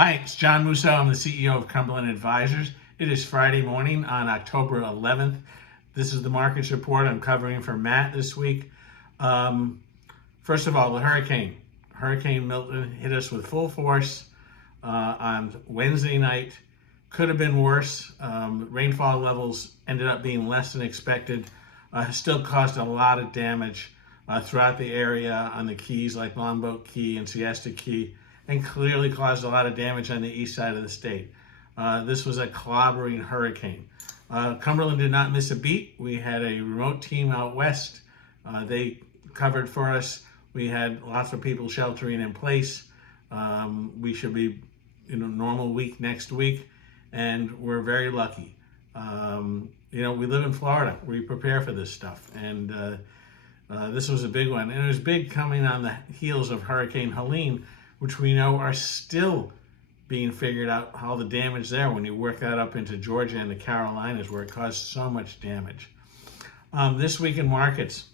Hi, it's John Musso. I'm the CEO of Cumberland Advisors. It is Friday morning on October 11th. This is the markets report I'm covering for Matt this week. First of all, the Hurricane Milton hit us with full force on Wednesday night. Could have been worse. Rainfall levels ended up being less than expected. Still caused a lot of damage throughout the area on the keys like Longboat Key and Siesta Key, and clearly caused a lot of damage on the east side of the state. This was a clobbering hurricane. Cumberland did not miss a beat. We had a remote team out west. They covered for us. We had lots of people sheltering in place. We should be in a normal week next week, and we're very lucky. We live in Florida. We prepare for this stuff, and this was a big one. And it was big coming on the heels of Hurricane Helene, which we know are still being figured out, how the damage there when you work that up into Georgia and the Carolinas, where it caused so much damage. This week in markets,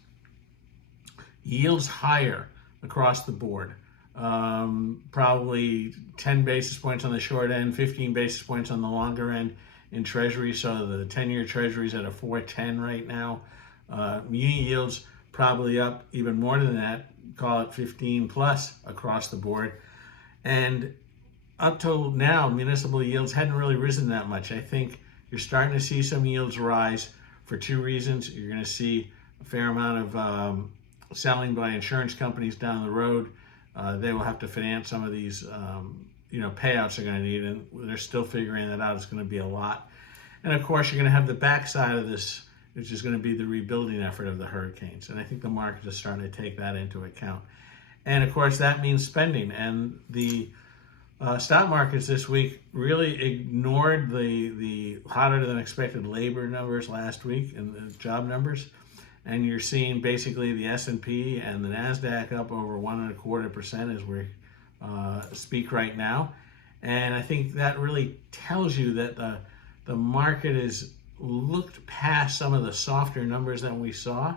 yields higher across the board. Probably 10 basis points on the short end, 15 basis points on the longer end in Treasury. So the 10-year Treasury is at a 4.10 right now. Muni yields probably up even more than that, call it 15 plus across the board. And up till now, municipal yields hadn't really risen that much. I think you're starting to see some yields rise for two reasons. You're going to see a fair amount of selling by insurance companies down the road. They will have to finance some of these payouts they're going to need, and they're still figuring that out. It's going to be a lot. And of course, you're going to have the backside of this, which is going to be the rebuilding effort of the hurricanes. And I think the market is starting to take that into account. And of course, that means spending. And the stock markets this week really ignored the hotter than expected labor numbers last week and the job numbers. And you're seeing basically the S&P and the NASDAQ up over 1.25% as we speak right now. And I think that really tells you that the market is looked past some of the softer numbers that we saw,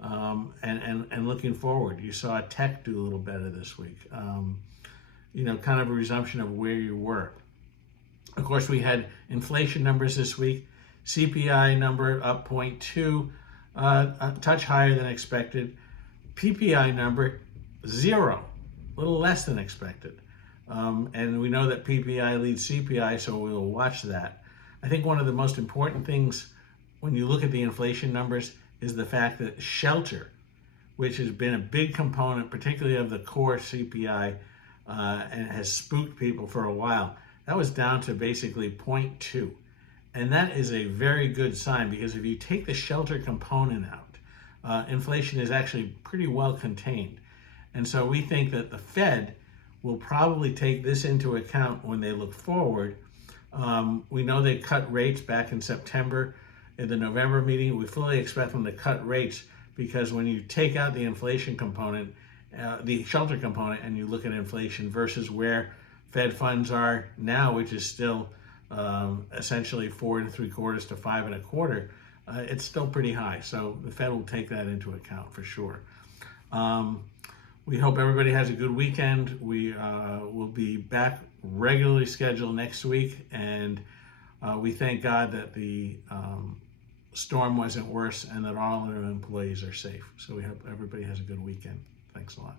and looking forward. You saw tech do a little better this week. Kind of a resumption of where you were. Of course, we had inflation numbers this week. CPI number up 0.2, a touch higher than expected. PPI number 0, a little less than expected. And we know that PPI leads CPI, so we'll watch that. I think one of the most important things when you look at the inflation numbers is the fact that shelter, which has been a big component, particularly of the core CPI, and has spooked people for a while, that was down to basically 0.2. And that is a very good sign, because if you take the shelter component out, inflation is actually pretty well contained. And so we think that the Fed will probably take this into account when they look forward. We know they cut rates back in September. In the November meeting, we fully expect them to cut rates, because when you take out the inflation component, the shelter component, and you look at inflation versus where Fed funds are now, which is still essentially 4 3/4 to 5 1/4, it's still pretty high. So the Fed will take that into account for sure. We hope everybody has a good weekend. We will be back regularly scheduled next week, and we thank God that the storm wasn't worse and that all our employees are safe. So we hope everybody has a good weekend. Thanks a lot.